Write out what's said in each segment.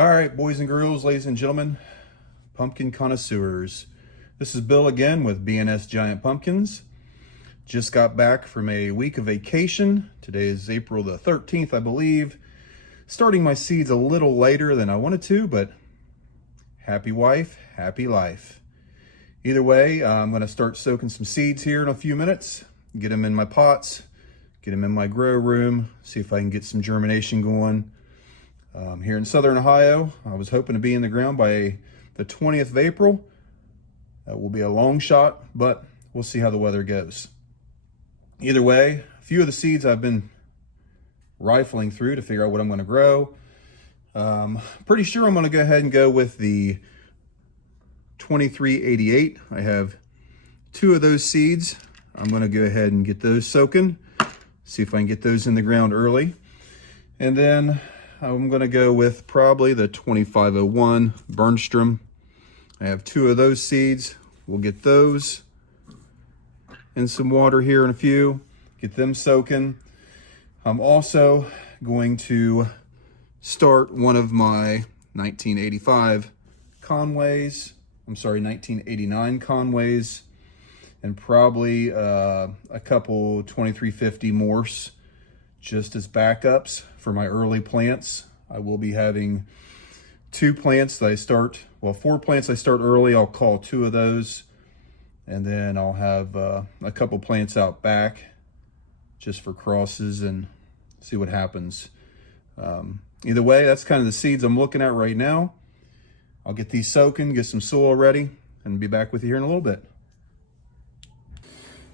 All right, boys and girls, ladies and gentlemen, pumpkin connoisseurs. This is Bill again with B&S Giant Pumpkins. Just got back from a week of vacation. Today is April the 13th, I believe. Starting my seeds a little later than I wanted to, but happy wife, happy life. Either way, I'm going to start soaking some seeds here in a few minutes, get them in my pots, get them in my grow room, see if I can get some germination going. Here in Southern Ohio, I was hoping to be in the ground by the 20th of April. That will be a long shot, but we'll see how the weather goes. Either way, a few of the seeds I've been rifling through to figure out what I'm going to grow. Pretty sure I'm going to go ahead and go with the 2388. I have two of those seeds. I'm going to go ahead and get those soaking, see if I can get those in the ground early. And then I'm going to go with probably the 2501 Bernstrom. I have two of those seeds. We'll get those in some water here in a few, get them soaking. I'm also going to start one of my 1985 Conways. 1989 Conways, and probably a couple 2350 Morse just as backups for my early plants. I will be having four plants I start early. I'll call two of those, and then I'll have a couple plants out back just for crosses and see what happens. Either way, that's kind of the seeds I'm looking at right now. I'll get these soaking, get some soil ready, and be back with you here in a little bit.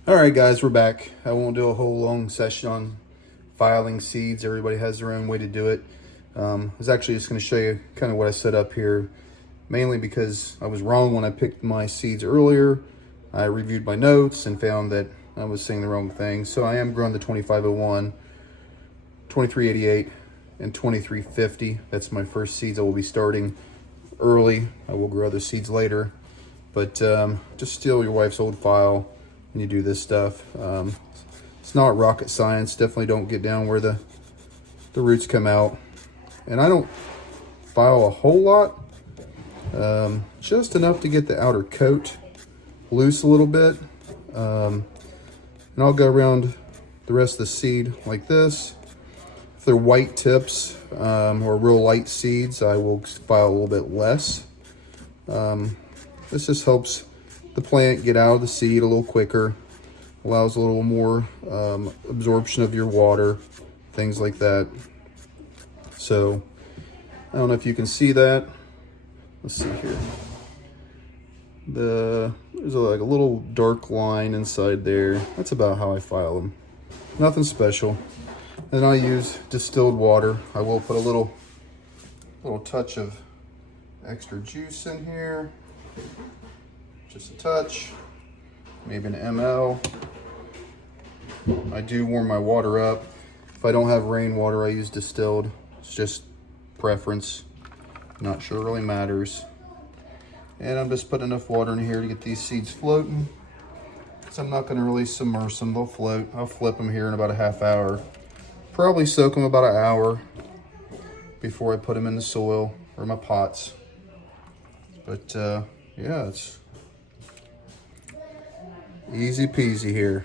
All right, guys, we're back. I won't do a whole long session on filing seeds. Everybody has their own way to do it. I was actually just going to show you kind of what I set up here, mainly because I was wrong when I picked my seeds earlier. I reviewed my notes and found that I was saying the wrong thing. So I am growing the 2501, 2388, and 2350. That's my first seeds I will be starting early. I will grow other seeds later, but just steal your wife's old file when you do this stuff. It's not rocket science. Definitely don't get down where the roots come out. And I don't file a whole lot, just enough to get the outer coat loose a little bit. And I'll go around the rest of the seed like this. If they're white tips or real light seeds, I will file a little bit less. This just helps the plant get out of the seed a little quicker, allows a little more absorption of your water, things like that. So I don't know if you can see that. Let's see here. There's like a little dark line inside there. That's about how I file them. Nothing special. And I use distilled water. I will put a little touch of extra juice in here. Just a touch, maybe an ml. I do warm my water up. If I don't have rainwater, I use distilled. It's just preference. Not sure it really matters. And I'm just putting enough water in here to get these seeds floating. So I'm not going to really submerge them. They'll float. I'll flip them here in about a half hour. Probably soak them about an hour before I put them in the soil or my pots. But yeah, it's easy peasy here.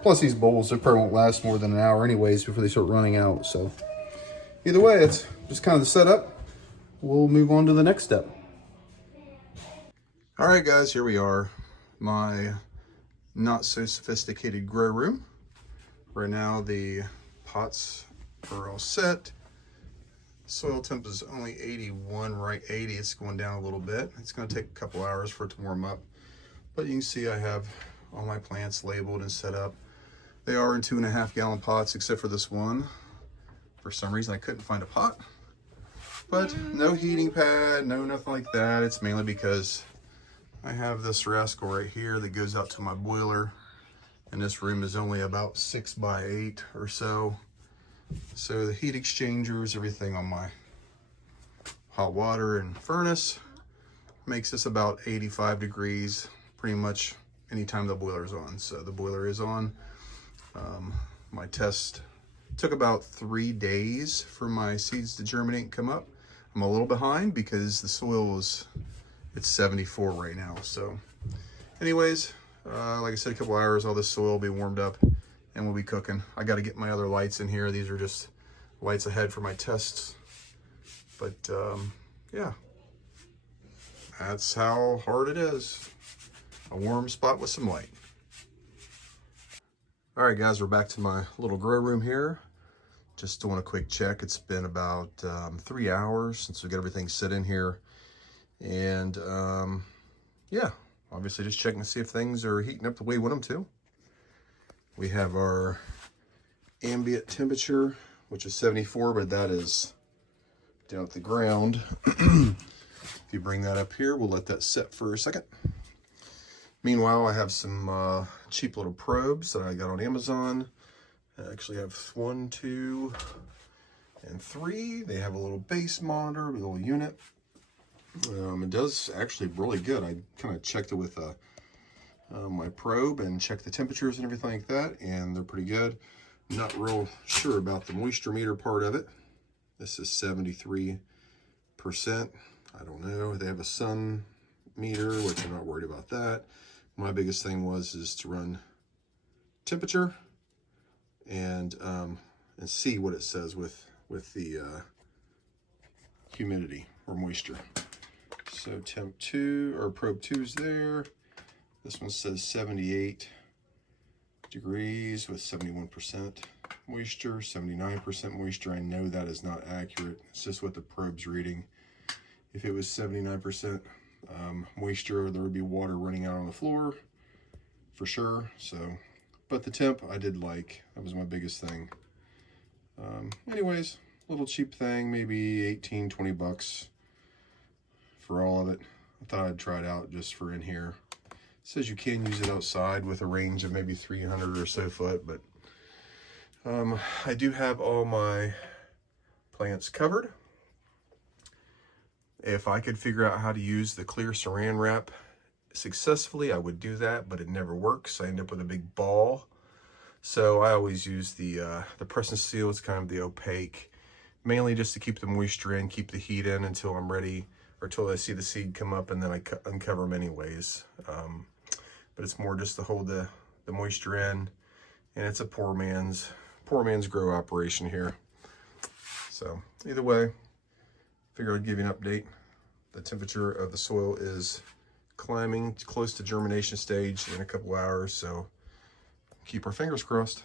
Plus these bowls, they probably won't last more than an hour anyways before they start running out. So either way, it's just kind of the setup. We'll move on to the next step. All right, guys, here we are. My not so sophisticated grow room. Right now the pots are all set. Soil temp is only 81, right? 80. It's going down a little bit. It's going to take a couple hours for it to warm up. But you can see I have all my plants labeled and set up. They are in 2.5 gallon pots, except for this one. For some reason, I couldn't find a pot. But no heating pad, no nothing like that. It's mainly because I have this rascal right here that goes out to my boiler. And this room is only about 6 by 8 or so. So the heat exchangers, everything on my hot water and furnace makes this about 85 degrees pretty much anytime the boiler is on. So the boiler is on. My test took about 3 days for my seeds to germinate and come up. I'm a little behind because the soil it's 74 right now. So anyways, like I said, a couple hours, all this soil will be warmed up and we'll be cooking. I got to get my other lights in here. These are just lights ahead for my tests. But yeah, that's how hard it is. A warm spot with some light. All right, guys, we're back to my little grow room here. Just doing a quick check. It's been about 3 hours since we got everything set in here. And yeah, obviously just checking to see if things are heating up the way we want them to. We have our ambient temperature, which is 74, but that is down at the ground. If you bring that up here, we'll let that set for a second. Meanwhile, I have some cheap little probes that I got on Amazon. I actually have 1, 2, and 3. They have a little base monitor, a little unit. It does actually really good. I kind of checked it with my probe and checked the temperatures and everything like that, and they're pretty good. I'm not real sure about the moisture meter part of it. This is 73%. I don't know. They have a sun meter, which I'm not worried about that. My biggest thing is to run temperature and see what it says with the humidity or moisture. So temp 2 or probe 2 is there. This one says 78 degrees with 71% moisture, 79% moisture. I know that is not accurate. It's just what the probe's reading. If it was 79% moisture, there would be water running out on the floor for sure. So, but the temp I did like. That was my biggest thing. Anyways, little cheap thing, maybe 18, 20 bucks for all of it. I thought I'd try it out just for in here. It says you can use it outside with a range of maybe 300 or so foot, but I do have all my plants covered. If I could figure out how to use the clear saran wrap successfully, I would do that, but it never works. I end up with a big ball. So I always use the press and seal. It's kind of the opaque, mainly just to keep the moisture in, keep the heat in until I'm ready, or until I see the seed come up, and then I uncover them anyways. But it's more just to hold the moisture in, and it's a poor man's grow operation here. So either way, figure I'd give you an update. The temperature of the soil is climbing close to germination stage in a couple hours, so keep our fingers crossed.